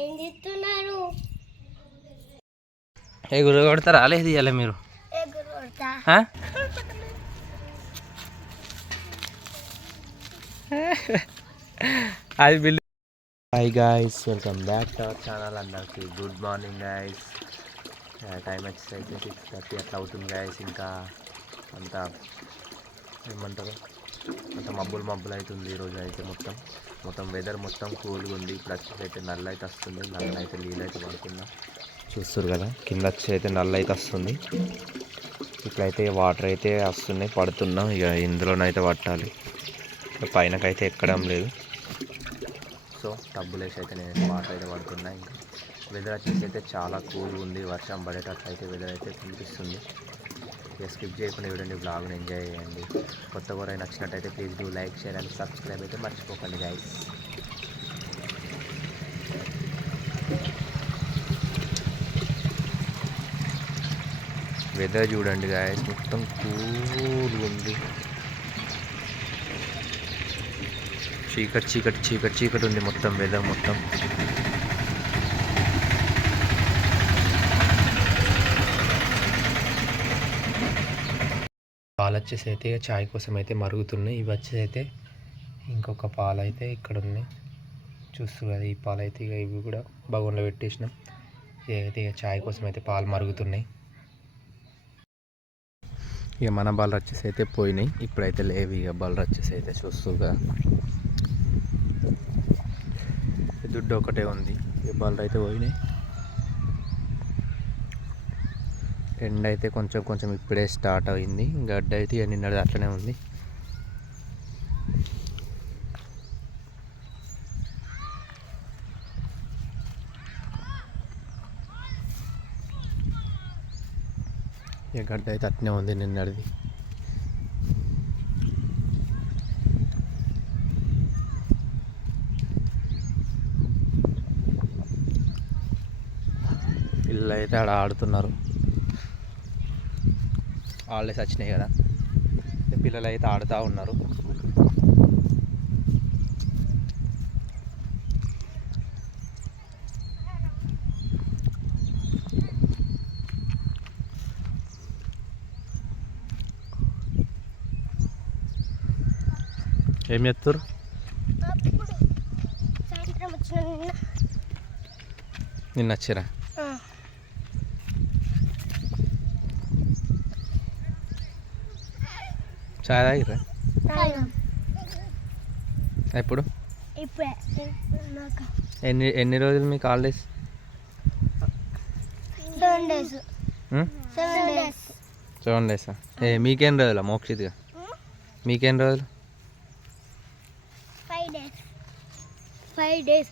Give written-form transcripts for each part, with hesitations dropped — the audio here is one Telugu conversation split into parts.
ఏం చేస్తున్నారు? ఎగురు కొడతారా లేదు ఇవాళ మీరు? అది bill. Hi guys, welcome back to our channel. అందరికి గుడ్ మార్నింగ్ గాయ్స్. టైం వచ్చేసి అయితే 6:30 అట్లా అవుతుంది గాయ్స్. ఇంకా అంతా ఏమంటారు, అంత మబ్బులు అవుతుంది ఈరోజు అయితే. మొత్తం వెదర్ మొత్తం కూల్గా ఉంది. ఇప్పుడు వచ్చేసి అయితే నల్ల అయితే వస్తుంది. నల్ల అయితే నీళ్ళు అయితే పడుతున్నా చూస్తారు కదా. కింద వచ్చి అయితే నల్ల అయితే వస్తుంది. ఇప్పుడైతే వాటర్ అయితే వస్తున్నాయి, పడుతున్నాం. ఇక ఇందులోనైతే పట్టాలి, పైనకైతే ఎక్కడం లేదు. సో టబ్బులు వేసి అయితే నేను వాటర్ అయితే పడుతున్నాయి. ఇంకా వెదర్ వచ్చేసి అయితే చాలా కూల్గా ఉంది. వర్షం పడేటట్లు అయితే వెదర్ అయితే కనిపిస్తుంది. ఇక స్కిప్ చేయకుండా చూడండి, బ్లాగ్ని ఎంజాయ్ చేయండి. కొత్త కూడా నచ్చినట్టయితే please do like, share and subscribe అయితే మర్చిపోకండి గైస్. వెదర్ చూడండి గాయస్, మొత్తం కూల్గా ఉంది. చీకటి ఉంది మొత్తం. వెదర్ మొత్తం పాలు వచ్చేసి అయితే చాయ్ కోసం అయితే మరుగుతున్నాయి. ఇవి వచ్చేసి అయితే ఇంకొక పాలు అయితే ఇక్కడ ఉన్నాయి చూస్తూ కదా. ఈ పాలు అయితే ఇక ఇవి కూడా బగోన్లో పెట్టేసినాం. ఇదైతే ఇక చాయ్ కోసం అయితే పాలు మరుగుతున్నాయి. ఇక మన బాల్ వచ్చేసి అయితే పోయినాయి, ఇప్పుడైతే లేవు. ఇక బాల్ వచ్చేసి అయితే చూస్తూగా దుడ్డు ఒకటే ఉంది. ఇక బాల్ అయితే పోయినాయి. ఎండ అయితే కొంచెం ఇప్పుడే స్టార్ట్ అయింది. గడ్డ అయితే ఇక నిన్నది అట్లనే ఉంది. ఇక గడ్డ అయితే అట్నే ఉంది నిన్నది. పిల్లలు అయితే ఆడ ఆడుతున్నారు. హాలిడేస్ వచ్చినాయి కదా, పిల్లలు అయితే ఆడుతూ ఉన్నారు. ఏం చేస్తారు? నిన్న వచ్చారా? చాయ్ తాగిరా? ఎప్పుడు? ఎన్ని రోజులు మీకు హాలిడేస్? 7 డేసా? మీకేం రోజులా మోక్షిత్గా? మీకేం రోజులు? 5 days.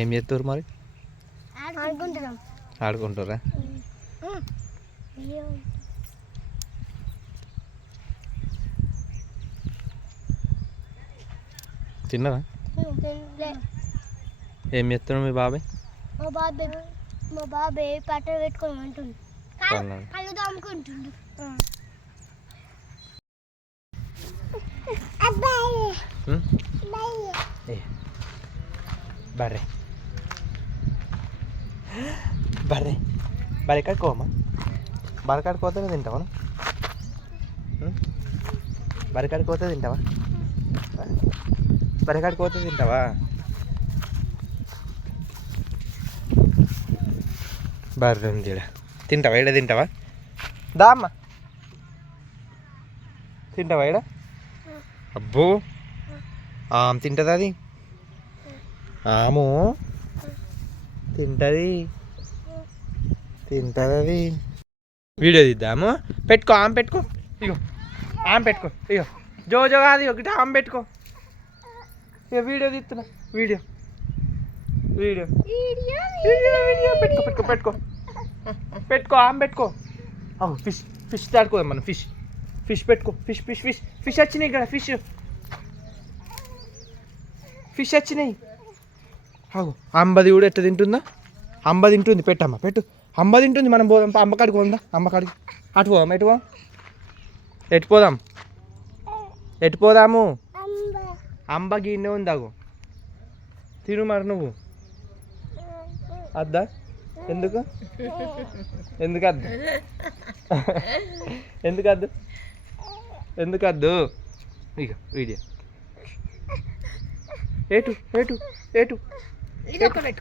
ఏం చేస్తారు మరి? ఆడుకుంటారా? తిన్నారా? ఏం చేస్తున్నాడు మీ బాబాయ్? మా బాబాయ్ పట్టలు పెట్టుకోమంటుండు, కళ్ళు దమ్ముకుంటుండు. బర్రె బర్రె బర్రె కడుకోమా. బర్రె కడుకోతే తింటావా? బర్రె కడుకోతే తింటావా? బర్రె కడుకోతే తింటావా? బర్రె ఉంది ఈడ. తింటావా? ఈడ తింటావా? దా అమ్మ, తింటావా ఈడ? అబ్బో, ఆమె తింటుంది. అది ఆము తింటుంది అది. వీడియో తీద్దాము. పెట్టుకో, ఆమె పెట్టుకో. ఇగో ఆమె పెట్టుకో. ఇగో జో కాదు, ఒకటి ఆమె పెట్టుకో. ఇక వీడియో తీస్తున్నా. వీడియో పెట్టుకో ఆమె పెట్టుకో. ఫిష్ తాడుకోదాం మనం. ఫిష్ పెట్టుకో. ఫిష్ వచ్చినాయి ఇక్కడ. ఫిష్ వచ్చినాయి. అంబది కూడా ఎట్లా తింటుందా? అంబ తింటుంది. పెట్టమ్మ పెట్టు. అంబ తింటుంది. మనం పోదాం, అమ్మకాడికి పోదా. అమ్మకాడికి అటు పోదాం. ఎటు పోదాం? అంబ గిన్నె ఉందాగు తిను మరి నువ్వు అద్దా ఎందుకు ఎందుకు అద్దు ఎందుకు అద్దు ఎందుకు అద్దు ఇక వీడియో ఏటు ఏటు ఏటు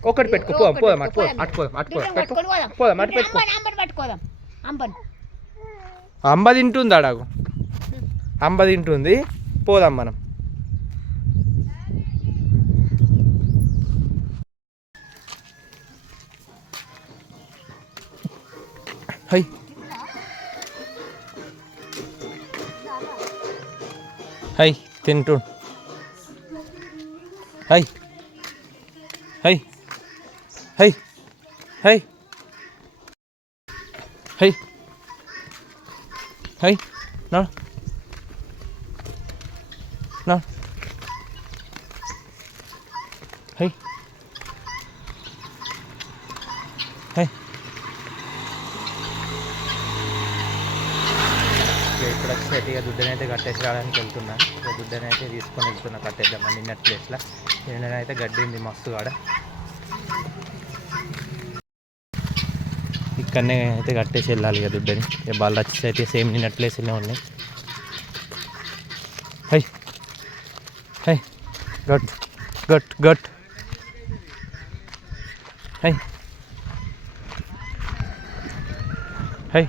ఒకటి పెట్టుకో పోదాం అటు పోదాం అటు పెట్టుకో అంబ తింటుంది అడాగు అంబ తింటుంది పోదాం మనం హై హై తింటు high high high high high high నా నా హై హై ఇప్పుడు వచ్చేసి ఇక దుడ్డనైతే కట్టేసి రావడానికి వెళ్తున్నా ఇక దుడ్డనైతే తీసుకొని వెళ్తున్నా కట్టేద్దామని నిన్నటి ప్లేస్లో నిన్ననైతే గడ్డి ఉంది మస్తు కాడ ఇక్కడనే అయితే కట్టేసి వెళ్ళాలి ఇక దుడ్డని ఇక బాల్ వచ్చేసి అయితే సేమ్ నిన్నటి ప్లేస్లోనే ఉన్నాయి హై హై గట్ గట్ గట్ హై హై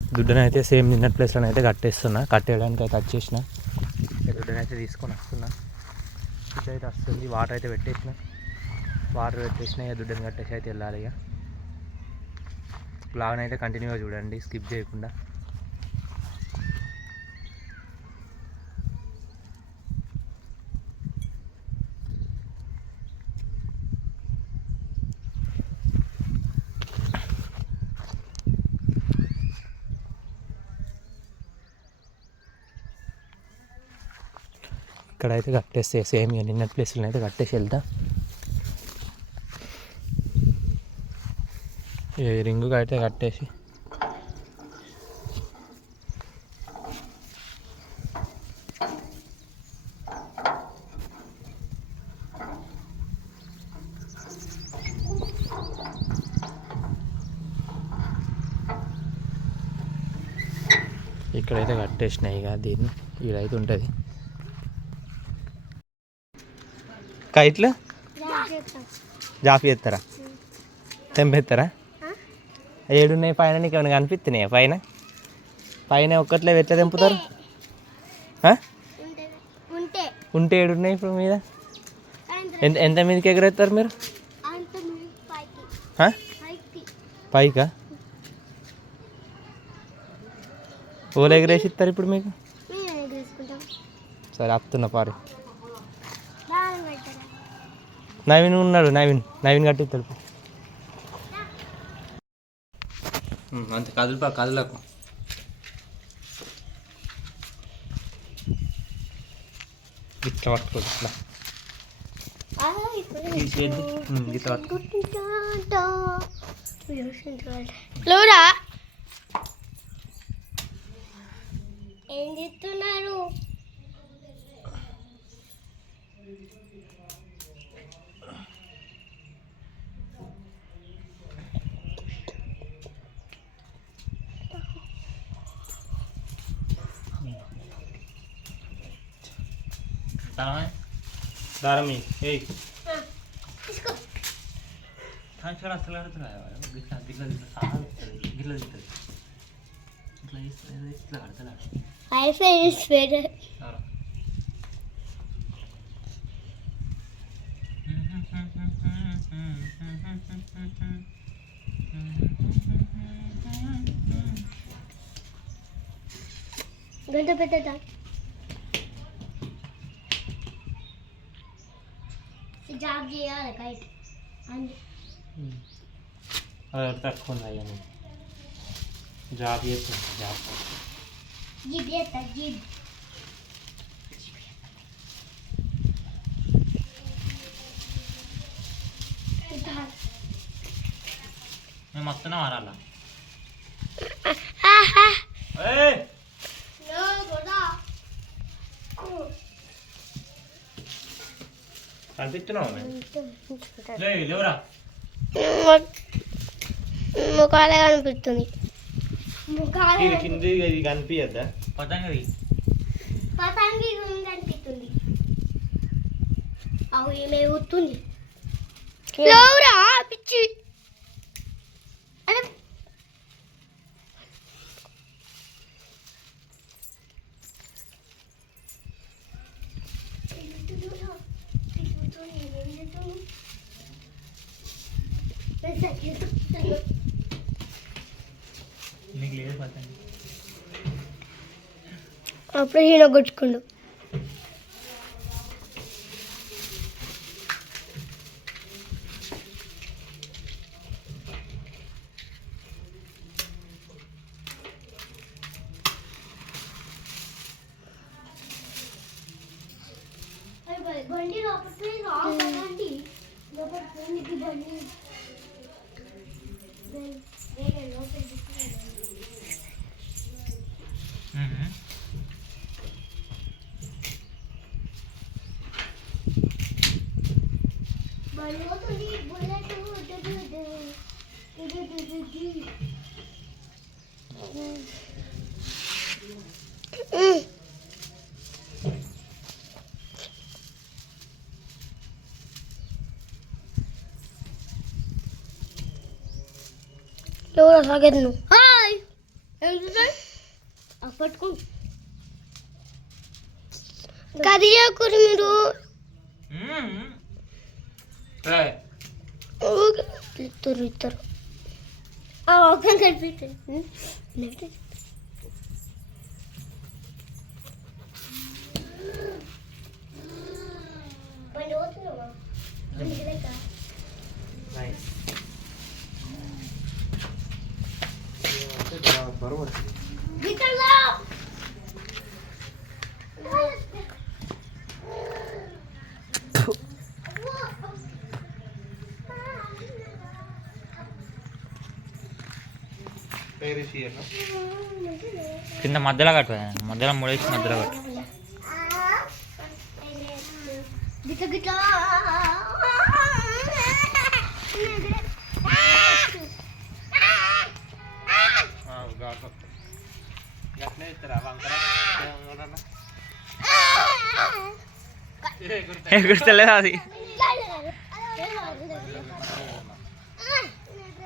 దుడ్డని అయితే సేమ్ నిన్నటి ప్లేస్లో అయితే కట్టేస్తున్నా కట్టేయడానికి అయితే వచ్చేసిన దుడ్డని అయితే తీసుకొని వస్తున్నా ఇదైతే వస్తుంది వాటర్ అయితే పెట్టేసిన ఇక దుడ్డని కట్టేసి అయితే వెళ్ళాలి ఇక బ్లాగ్ని అయితే కంటిన్యూగా చూడండి స్కిప్ చేయకుండా ఇక్కడైతే కట్టేస్తే సేమ్ ఇక నిన్నటి ప్లేస్లో అయితే కట్టేసి వెళ్తా రింగుగా అయితే కట్టేసి ఇక్కడైతే కట్టేసినాయి ఇక దీన్ని ఇదైతే ఉంటుంది కైట్లు జాఫ్ చేస్తారా తెంపేస్తారా ఏడున్నాయి పైన నీకు ఏమైనా కనిపిస్తున్నాయా పైన పైన ఒక్కట్లే ఎట్లా తెంపుతారు ఉంటే ఏడున్నాయి ఇప్పుడు మీద ఎంత మీదకి ఎగరేస్తారు మీరు పైకా ఓలు ఎగరేసి ఇస్తారు ఇప్పుడు మీకు సరే ఆపుతున్నా పారు నవీన్ ఉన్నాడు నవీన్ కట్టిస్తాడు అంత కదలకు ఇట్లా పట్టుకోదు ఇట్లా తీసేది ఇట్లా పట్టుకో ఏం చెప్తున్నారు దారమి ఏయ్ తీసుకో అసలు ఆడుతున్నా గిట్లా గిట్లా గిట్లా గిట్లా ఇట్లా ఇట్లా కడతా ఐఫై ఇస్ బెటర్ గంట పెట్టదా జాబ్ చేయాలి కైట్ అని అది తక్కువ ఉన్నాయి అని జాబ్ చేస్తాను జాబ్ జిబ్ చేస్తా జిబ్ మేము వస్తున్నాం అరాలా కనిపిస్తున్నావు లేవరా ముఖాలే కనిపిస్తుంది. ఇది కింది ఇది కనిపించద్దా పతంగది పతంగి కనిపిస్తుంది. అవు ఏమే వస్తుంది లేవురా పిచ్చి. అరే నీకు లేదు పతంగ అప్పుడు ఈయన కొట్టుకుండు. బండి లోపలికి లోపలికి లోపలికి బండి బడిపోతుంది బుల్లెట్ ఎవరో సాగేది నువ్వు. హాయ్ పట్టుకో కది చేయకూరు మీరు ఇద్దరు ఇద్దరు ఒక కనిపిస్తుంది. బండి పోతున్నావా గిట్టలో కింద మధ్యలో కట్టు మధ్యలో ముడేసి మధ్యలో కట్టు గిట్ల గిట్ల గుర్తలేదు అది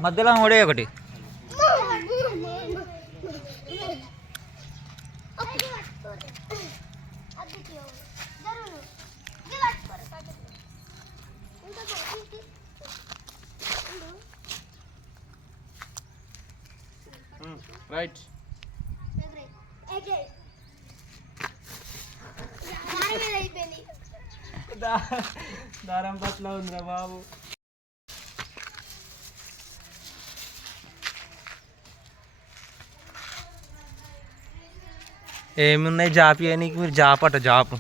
మధ్యలో ముడే ఒకటి రైట్ దారం పట్ల ఉందిరా బాబు. ఏమున్నాయి జాపి నీకు మీరు జాపట జాపు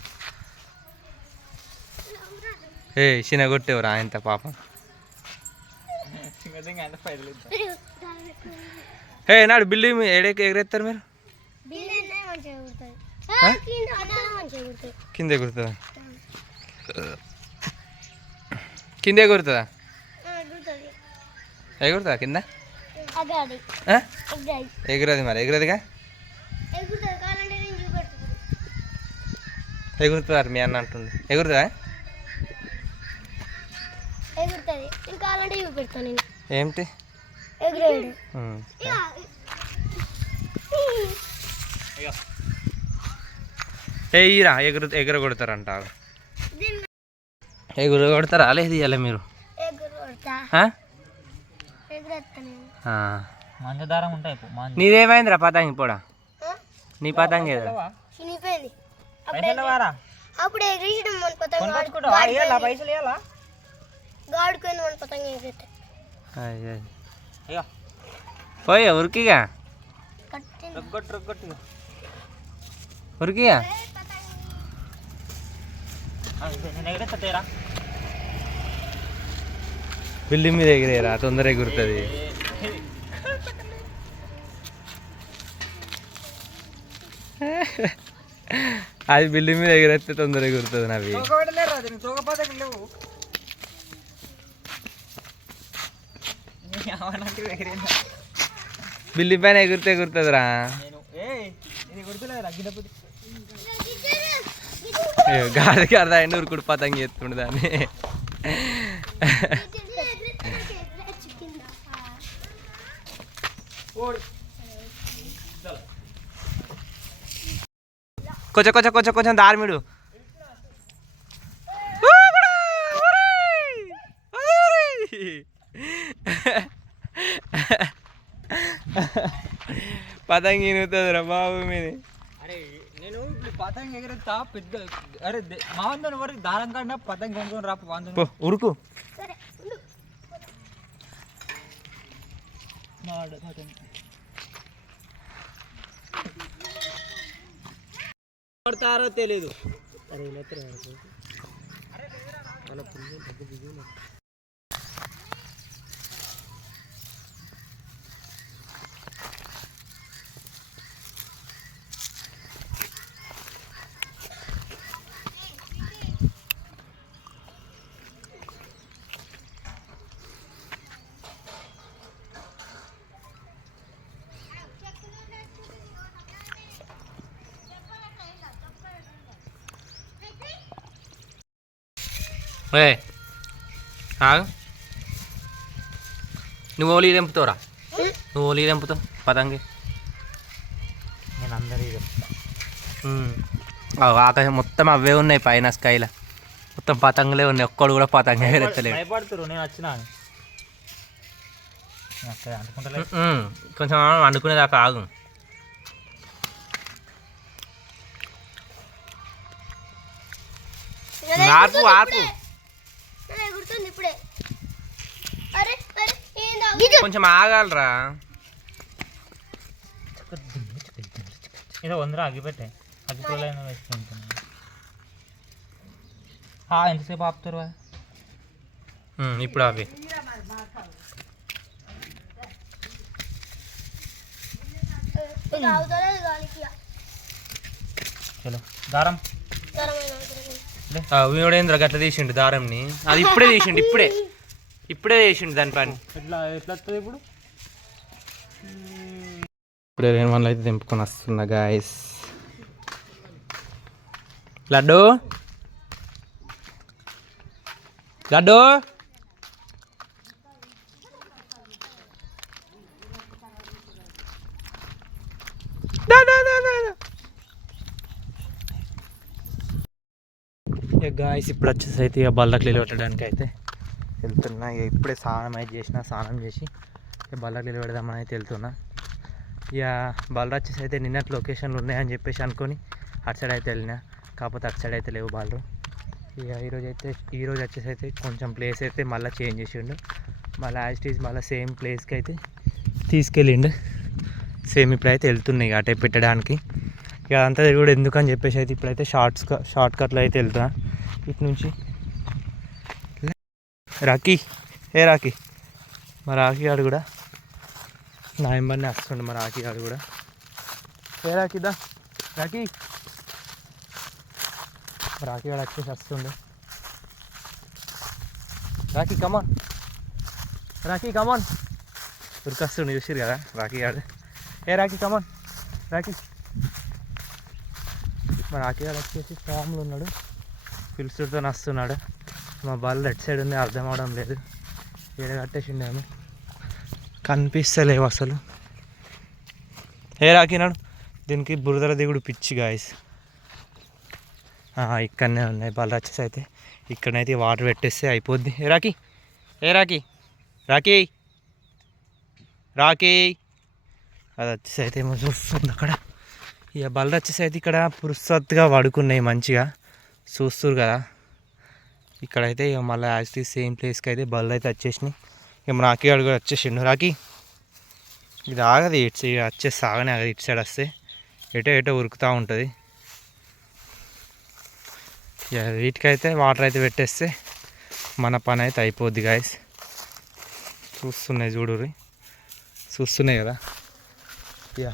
ఏ చిన్నగొట్టేవరా ఆయనత పాపం. ఏ నాడు బిల్డింగ్ ఏడేకి ఎగరేస్తారు మీరు కింద ఎగురుతుందా కింద ఎగురుతుందా ఎగురుతుందా కింద ఎగురది మరి ఎగురదిగా ఎగురుతుంది మీ అన్న అంటుండే ఎగురుతుందా ఏమిటి ఏరా ఎగుర కొడతారంట ఎగురు కొడతారా లేదు ఇవ్వాలి మీరు మంజదారం ఉంటాయి నీదేమైందిరా పతంగి పోడా నీ పతంగి ఏదో అప్పుడు ఎగిరేయడం మన పతంగి పైసలు ఇవ్వాలా గాడుకొని మన పతంగి ఎగిరేస్తే పోయా ఉరికిగా ఉరికిగా బిల్డింగ్ మీద ఎగిరేరా తొందర ఎగురుతుంది. అది బిల్డింగ్ మీద ఎగిరేస్తే తొందర ఎగురుతుంది నవి. బిల్లి పైన ఎగురితే ఎగురుతుందిరా. గాలికి అర్థం అయింది ఉరుకుడు పతంగి ఎత్తుండే దాన్ని. కొంచెం కొంచెం కొంచెం కొంచెం దారిమిడు. పతంగి నూతుందిరా బాబు మీద. అరే నేను ఇప్పుడు పతంగి ఎగరేస్తా పెద్ద. అరే మా వందని వరకు దారం కన్నా పతంగి కొనుక్కొని రా వంద ఉరుకు. పడతారో తెలీదు. నువ్వు ఓలీ తెంపుతావురా? నువ్వు ఓలీ తెంపుతావు పతంగి? నేను అందరి ఆకాశం మొత్తం అవే ఉన్నాయి పైన స్కైలో మొత్తం పతంగులే ఉన్నాయి. ఒక్కడు కూడా పతంగి ఎగరెత్తలేదు. భయపడుతురు నేను వచ్చినా కొంచెం వండుకునేదాకా ఆగు. ఆర్పు ఆర్పు కొంచెం ఆగాలరా. ఏదో వందరా అగ్గిపెట్టే అగ్గిపోలైనా వేసుకుంటున్నా. ఎంతసేపు ఆపుతారు? ఇప్పుడు అవి చలో దారం వీడేంద్ర గట్ల తీసిండు దారంని. అది ఇప్పుడే తీసిండు, ఇప్పుడే చేసిండు దాని పని. ఎట్లా వస్తుంది ఇప్పుడు? ఇప్పుడే రేణువన్లు అయితే తెంపుకొని వస్తున్నా గాయస్. లడ్డు లడ్డు గాయస్ ఇప్పుడు వచ్చేసి అయితే ఇక బల్లకి నీళ్ళు పెట్టడానికి అయితే వెళ్తున్నా. ఇక ఇప్పుడే స్నానం చేసి ఇక బల్లకి నీళ్ళు పెడదామని అయితే వెళ్తున్నా. ఇక బల్లలు వచ్చేసి అయితే నిన్నటి లొకేషన్లు ఉన్నాయని చెప్పేసి అనుకొని అటు సైడ్ అయితే వెళ్ళినా. కాకపోతే అటు సైడ్ అయితే లేవు బల్లలు. ఇక ఈరోజు వచ్చేసి అయితే కొంచెం ప్లేస్ అయితే మళ్ళీ చేంజ్ చేసిండు. మళ్ళీ యాజ్ మళ్ళీ సేమ్ ప్లేస్కి అయితే తీసుకెళ్ళిండు. సేమ్ ఇప్పుడైతే వెళ్తున్నాయి ఇక అటే పెట్టడానికి. ఇక అంతా కూడా ఎందుకని చెప్పేసి అయితే ఇప్పుడైతే షార్ట్ కట్లో అయితే వెళ్తున్నా ఇటు నుంచి. రాకీ రాకీ మా రాకీ గాడు కూడా నా ఎంబడినే వస్తుండే. మా రాకీ గాడు కూడా రాకీదా రాకీ రాకీ గాడు వచ్చేసి వస్తుండే. రాకీ కమాన్ ఉరికొస్తుండే. చూసిరు కదా రాకీ గాడు. రాకీ కమాన్ రాకీ. మా రాకీ గాడు వచ్చేసి ఫామ్లో ఉన్నాడు, పిలుచుతో వస్తున్నాడు. మా బల్ల ఎట్ సైడ్ ఉంది అర్థం అవడం లేదు. ఏడ కట్టేసిండేమో కనిపిస్తలేవు అసలు. రాకినాడు. దీనికి బురదల దిగుడు పిచ్చి గాయస్. ఇక్కడనే ఉన్నాయి బల్ల వచ్చేసి అయితే. ఇక్కడనైతే వాటర్ పెట్టేస్తే అయిపోద్ది. రాకీ రాకీ రాకీ రాకీ అది వచ్చేసి అయితే ఏమో చూస్తుంది అక్కడ. ఇక బల్ల వచ్చేసి అయితే ఇక్కడ పురుసత్తుగా పడుకున్నాయి మంచిగా చూస్తురు కదా. ఇక్కడైతే ఇక మళ్ళీ యాక్చువల్లీ సేమ్ ప్లేస్కి అయితే బళ్ళు అయితే వచ్చేసినాయి. ఇక రాకీ గాడు కూడా వచ్చేసిండు. రాకీ ఇది ఆగదు, ఇటు సైడ్ వచ్చేసి ఆగనే ఆగదు. ఇటు సైడ్ వస్తే ఎటో ఉరుకుతూ ఉంటుంది. ఇక వీటికైతే వాటర్ అయితే పెట్టేస్తే మన పని అయితే అయిపోద్ది గాయస్. చూస్తున్నాయి కదా. ఇక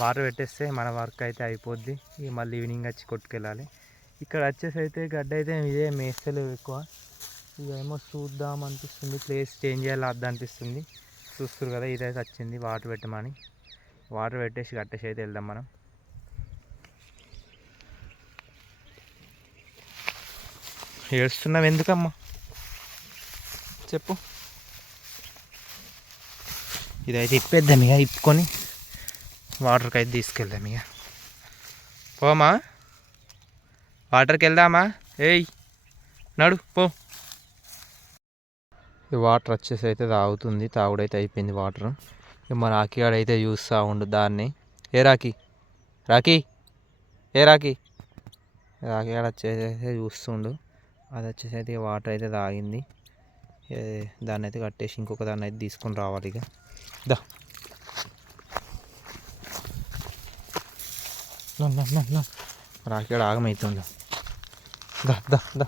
వాటర్ పెట్టేస్తే మన వర్క్ అయితే అయిపోద్ది. ఇక మళ్ళీ ఈవినింగ్ వచ్చి కొట్టుకెళ్ళాలి. ఇక్కడ వచ్చేసి అయితే గడ్డ అయితే ఇదే మేస్తలేవు ఎక్కువ. ఇక ఏమో చూద్దాం అనిపిస్తుంది, ప్లేస్ చేంజ్ చేయాలి వద్ద అనిపిస్తుంది. చూస్తారు కదా ఇదైతే వచ్చింది వాటర్ పెట్టమని. వాటర్ పెట్టేసి కట్టేసి అయితే వెళ్దాం మనం. ఏడుస్తున్నావు ఎందుకమ్మా చెప్పు. ఇదైతే ఇప్పేద్దాం ఇక, ఇప్పుకొని వాటర్కి అయితే తీసుకెళ్దాం ఇక. పోమా వాటర్కి వెళ్దామా? ఏయ్ నడు పో. ఈ వాటర్ వచ్చేసి అయితే తాగుతుంది, తాగుడైతే అయిపోయింది వాటర్. మా రాఖీ ఆడైతే చూస్తూ ఉండు దాన్ని. ఏ రాఖీ రాఖీ ఏ రాఖీ రాఖీ ఆడ వచ్చేసి అయితే చూస్తుండు. అది వచ్చేసి అయితే వాటర్ అయితే తాగింది. దాన్ని అయితే కట్టేసి ఇంకొక దాన్ని అయితే తీసుకొని రావాలి ఇక. దా రాఖీ ఆడ ఆగమవుతుండు. దా దా దా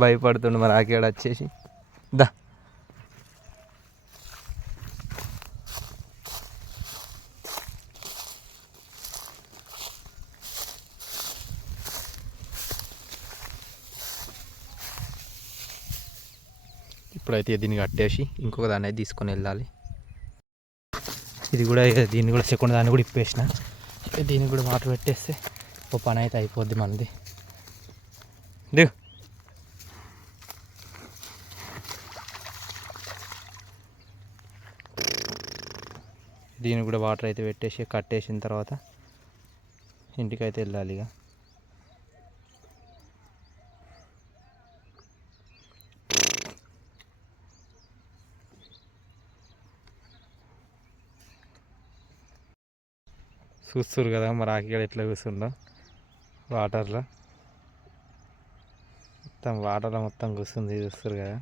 భయపడుతుండు మరి రాఖీ ఆడ వచ్చేసి. దా ఇప్పుడైతే దీన్ని కట్టేసి ఇంకొక దాన్ని అయితే తీసుకొని వెళ్ళాలి. ఇది కూడా దీన్ని కూడా సెకండ్ దాన్ని కూడా ఇప్పేసిన. దీనికి కూడా వాటర్ పెట్టేస్తే ఓ పని అయితే అయిపోద్ది మనది. దిగు. దీనికి కూడా వాటర్ అయితే పెట్టేసి కట్టేసిన తర్వాత ఇంటికైతే వెళ్ళాలి ఇక. చూస్తారు కదా మరి ఆకిగడ ఎట్లా కూర్చుండో వాటర్లో. మొత్తం వాటర్లో మొత్తం కూర్చుంది చూస్తారు కదా.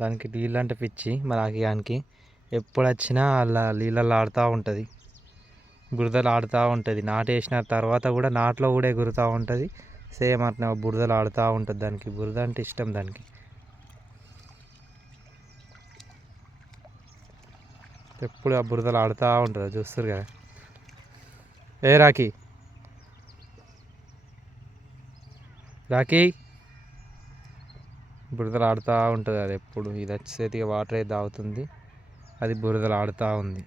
దానికి నీళ్ళు అంటే పిచ్చి మరి ఆకిగానికి. ఎప్పుడు వచ్చినా అలా నీళ్ళల్లో ఆడుతూ ఉంటుంది, బురదలు ఆడుతూ ఉంటుంది. నాటేసిన తర్వాత కూడా నాట్లో కూడా ఎగురుతూ ఉంటుంది. సేమ్ అట్లా బురదలు ఆడుతూ ఉంటుంది. దానికి బురద అంటే ఇష్టం దానికి. ఎప్పుడు ఆ బురదలు ఆడుతూ ఉంటుంది చూస్తారు కదా. ఏ రాఖీ రాఖీ బురదలు ఆడుతూ ఉంటుంది అది ఎప్పుడు. ఇది వచ్చేది వాటర్ అయితే తాగుతుంది, అది బురదలు ఆడుతూ ఉంది.